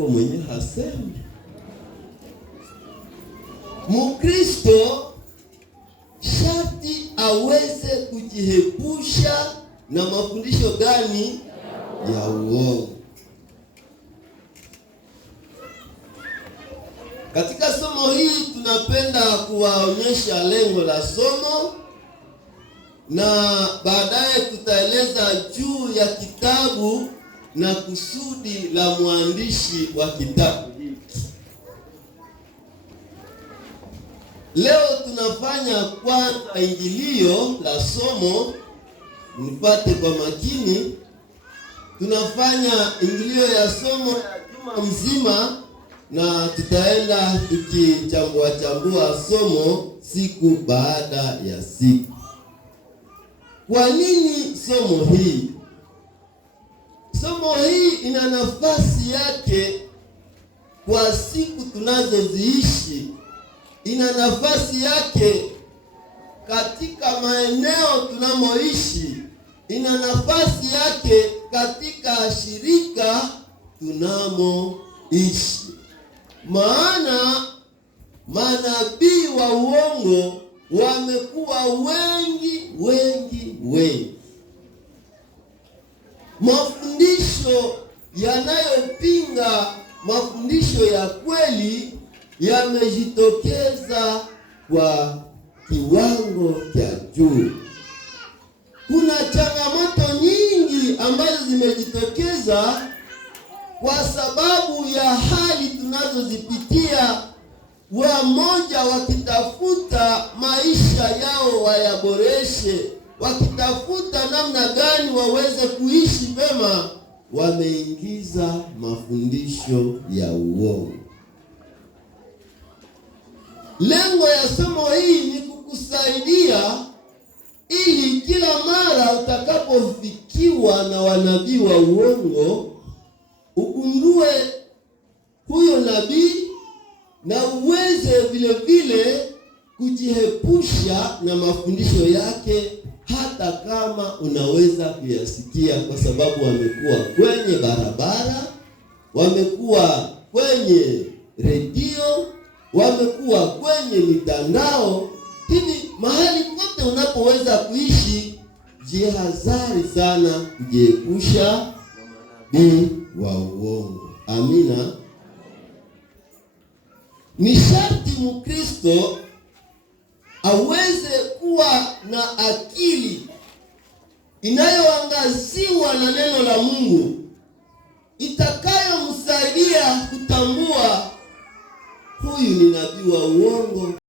kuko mwenye hasemi. Mkristo sharti aweze kujihepusha na mafundisho gani? Ya uongo. Katika somo hili tunapenda kuwaonyesha lengo la somo, na baadaye tutaeleza juu ya kitabu na kusudi la mwandishi wa kitabu hiki. Leo tunafanya kwanza ingilio la somo, nipate kwa makini. Tunafanya ingilio ya somo ya juma mzima, na tutaenda tukichambua somo siku baada ya siku. Kwa nini somo hii? Somo hii ina nafasi yake kwa siku tunazoziishi. Ina nafasi yake katika maeneo tunamoishi. Ina nafasi yake katika shirika tunamoishi. Maana manabii wa uongo wamekuwa wengi. Mafundisho yanayopinga mafundisho ya kweli yamejitokeza kwa kiwango cha juu. Kuna changamoto nyingi ambazo zimejitokeza kwa sababu ya hali tunazozipitia, wamoja wakitafuta maisha yao wayaboreshe, wakitafuta namna gani waweze kuishi vema, wameingiza mafundisho ya uongo. Lengo ya somo hii ni kukusaidia ili kila mara utakapofikiwa na wanabii wa uongo ugundue huyo nabii na uweze vile vile kujihepusha na mafundisho yake, hata kama unaweza kuyasikia, kwa sababu wamekuwa kwenye barabara, wamekuwa kwenye redio, wamekuwa kwenye mitandao. Hivi mahali pote unapoweza kuishi, jihadhari sana kujiepusha na manabii wa uongo. Amina. Ni sharti Mkristo aweze kuwa na akili inayoangaziwa na neno la Mungu, itakayomsaidia kutambua huyu ni nabii wa uongo